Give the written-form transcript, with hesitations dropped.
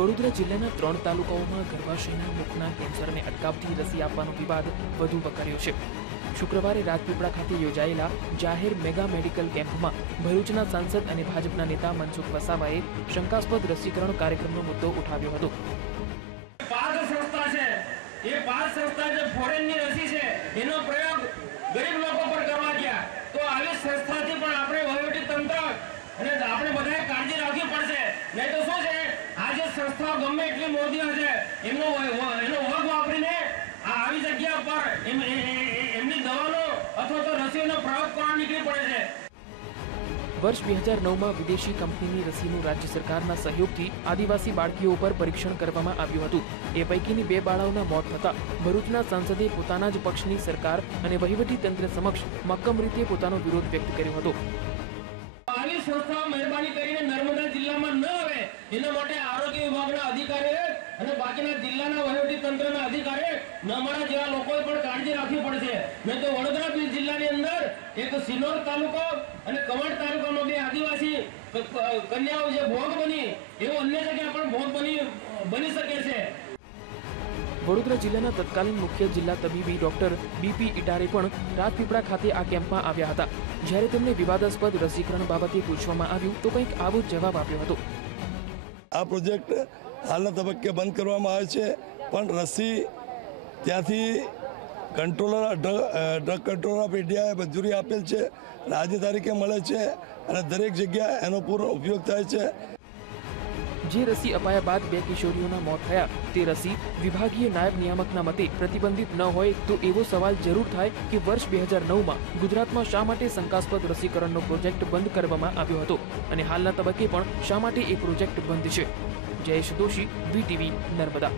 વડોદરા જિલ્લાના 3 તાલુકાઓમાં ગર્ભાશયના મુખના કેન્સરને અટકાવતી રસી આપવાનો વિવાદ વધુ વકર્યો છે। શુક્રવારે રાજપીપળા ખાતે યોજાયેલા જાહેર મેગા મેડિકલ કેમ્પમાં ભરૂચના સાંસદ અને ભાજપના નેતા મનસુખ વસાવાએ શંકાસ્પદ રસીકરણ કાર્યક્રમનો મુદ્દો ઉઠાવ્યો હતો। ये 5 संस्था जो फॉरेननी रसी है एनो प्रयोग गरीब लोगों पर करवा दिया तो આવી સંસ્થાથી પણ આપણે વહીવટી તંત્ર અને આપણે બધાએ કાળજી રાખવી પડશે। નહીં તો શું છે આ જે સંસ્થાઓ ગમે એટલી મોદી હશે એનો વગ વાપરીને આવી જગ્યા પર એમની દવાનો અથવા તો રસીનો પ્રયોગ કરવા નીકળી પડે છે। વર્ષ 2009માં વિદેશી કંપનીની રસીનું રાજ્ય સરકારના સહયોગથી આદિવાસી બાળકીઓ પર પરીક્ષણ કરવામાં આવ્યું હતું। એ પૈકીની 2 બાળાઓના મોત થતા ભરૂચના સાંસદે પોતાના જ પક્ષની સરકાર અને વહીવટી તંત્ર સમક્ષ મક્કમ રીતે પોતાનો વિરોધ વ્યક્ત કર્યો હતો। આવી સંસ્થાઓ મહેરબાની કરીને નર્મદા જિલ્લામાં ન આવે એના માટે આરોગ્ય વિભાગના અધિકારીઓ અને બાકીના જિલ્લાના વહીવટી તંત્રના અધિકારીઓ અમારા જેવા લોકોએ પણ કાળજી રાખવી પડશે। મેં તો વડોદરા જિલ્લાની અંદર એક સિનોર તાલુકો અને કવાંટ તાલુકામાં 2 આદિવાસી કન્યાઓ જે ભોગ બની એવો અન્ય જગ્યા પણ ભોગ બની શકે છે। વડોદરા જિલ્લાના તત્કાલીન મુખ્ય જિલ્લા તબીબી ડોક્ટર બીપી ઇટારે પણ રાજપીપળા ખાતે આ કેમ્પમાં આવ્યા હતા। જ્યારે તેમને વિવાદાસ્પદ રસીકરણ બાબતે પૂછવામાં આવ્યું તો કંઈક આવો જ જવાબ આપ્યો હતો। આ પ્રોજેક્ટ હાલના તબક્કે બંધ કરવામાં આવે છે, પણ રસી ત્યાંથી ડ્રગ કંટ્રોલર ઓફ ઇન્ડિયાએ મંજૂરી આપેલ છે અને આજે તારીખે મળે છે અને દરેક જગ્યાએ એનો પૂરો ઉપયોગ થાય છે। જે રસી અપાયા બાદ 2 કિશોરીઓના મોત થયા તે રસી વિભાગીય નાયબ નિયામકના મતે પ્રતિબંધિત ન હોય તો એવો સવાલ જરૂર થાય કે વર્ષ 2009માં ગુજરાતમાં શા માટે શંકાસ્પદ રસીકરણનો પ્રોજેક્ટ બંધ કરવામાં આવ્યો હતો અને હાલના તબક્કે પણ શા માટે એ પ્રોજેક્ટ બંધ છે। જયેશ દોશી, VTV, નર્મદા।